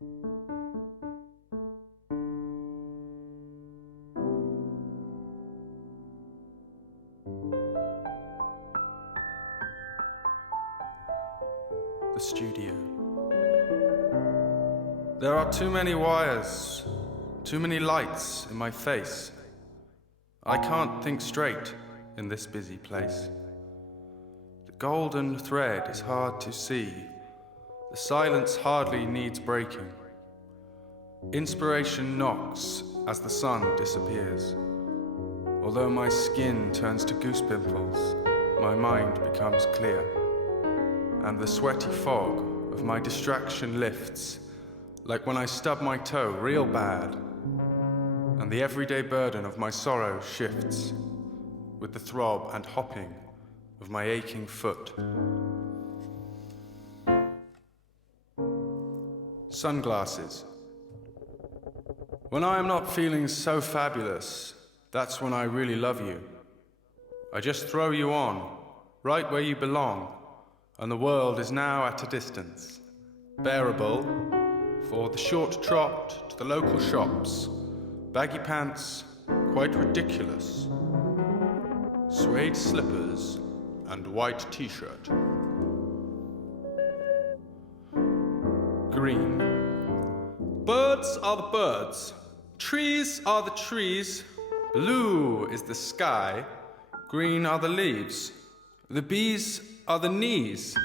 The studio. There are too many wires, too many lights in my face. I can't think straight in this busy place. The golden thread is hard to see. The silence hardly needs breaking. Inspiration knocks as the sun disappears. Although my skin turns to goose pimples, my mind becomes clear. And the sweaty fog of my distraction lifts, like when I stub my toe real bad, and the everyday burden of my sorrow shifts with the throb and hopping of my aching foot. Sunglasses. When I am not feeling so fabulous, that's when I really love you. I just throw you on, right where you belong, and the world is now at a distance, bearable for the short trot to the local shops, baggy pants, quite ridiculous, suede slippers and white t-shirt. Green. Birds are the birds, trees are the trees, blue is the sky, green are the leaves, the bees are the knees,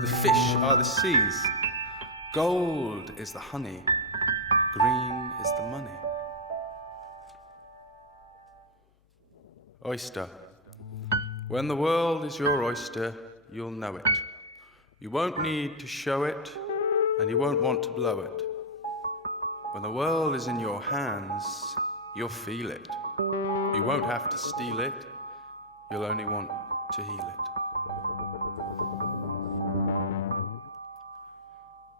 the fish are the seas, gold is the honey, green is the money. Oyster. When the world is your oyster, you'll know it. You won't need to show it, and you won't want to blow it. When the world is in your hands, you'll feel it. You won't have to steal it, you'll only want to heal it.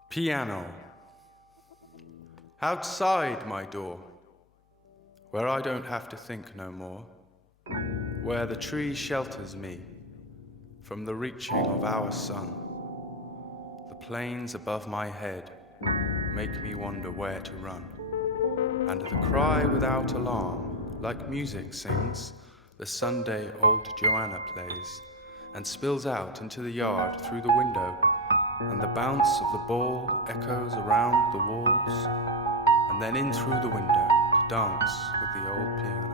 Piano. Outside my door, where I don't have to think no more, where the tree shelters me from the reaching of our sun. The plains above my head make me wonder where to run, and the cry without alarm, like music sings, the Sunday old Joanna plays, and spills out into the yard through the window, and the bounce of the ball echoes around the walls, and then in through the window to dance with the old piano.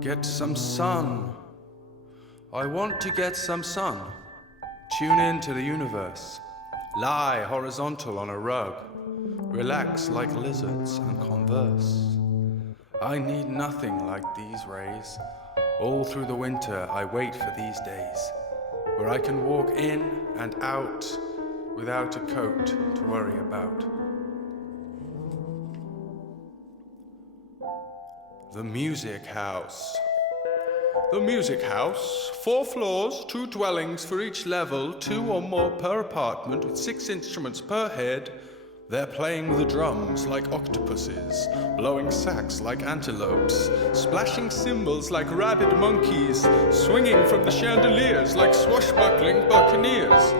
Get some sun. I want to get some sun. Tune in to the universe. Lie horizontal on a rug. Relax like lizards and converse. I need nothing like these rays. All through the winter I wait for these days, where I can walk in and out without a coat to worry about. The music house. The music house, 4 floors, 2 dwellings for each level, 2 or more per apartment with 6 instruments per head. They're playing the drums like octopuses, blowing sax like antelopes, splashing cymbals like rabid monkeys, swinging from the chandeliers like swashbuckling buccaneers.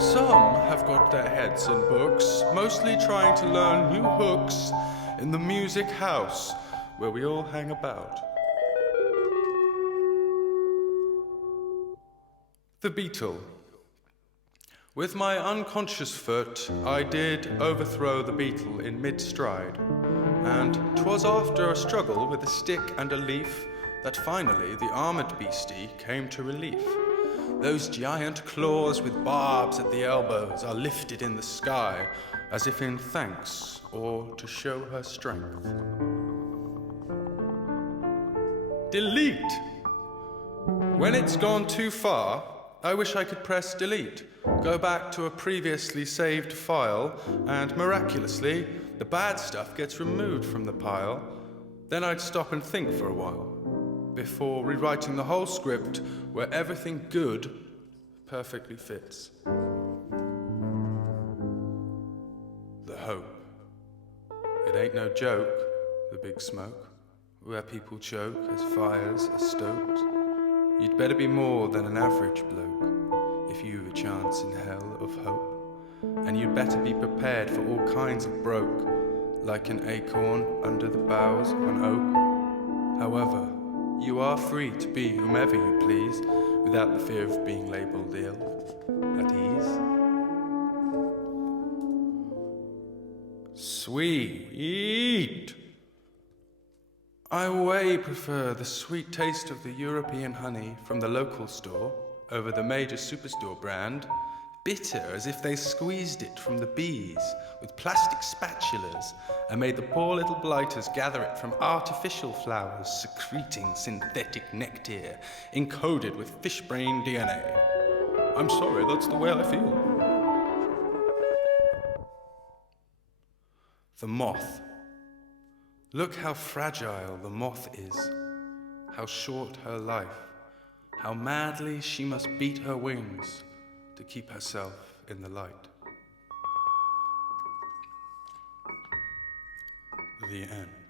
Some have got their heads in books, mostly trying to learn new hooks in the music house where we all hang about. The beetle. With my unconscious foot, I did overthrow the beetle in mid-stride, and 'twas after a struggle with a stick and a leaf that finally the armored beastie came to relief. Those giant claws with barbs at the elbows are lifted in the sky, as if in thanks or to show her strength. Delete. When it's gone too far, I wish I could press delete, go back to a previously saved file, and miraculously, the bad stuff gets removed from the pile. Then I'd stop and think for a while, before rewriting the whole script where everything good perfectly fits. The hope. It ain't no joke, the big smoke, where people choke as fires are stoked. You'd better be more than an average bloke if you've a chance in hell of hope. And you'd better be prepared for all kinds of broke, like an acorn under the boughs of an oak. However, you are free to be whomever you please, without the fear of being labelled ill, at ease. Sweet! I way prefer the sweet taste of the European honey from the local store over the major superstore brand, bitter as if they squeezed it from the bees with plastic spatulas and made the poor little blighters gather it from artificial flowers secreting synthetic nectar encoded with fish brain DNA. I'm sorry, that's the way I feel. The moth. Look how fragile the moth is, how short her life, how madly she must beat her wings to keep herself in the light. The end.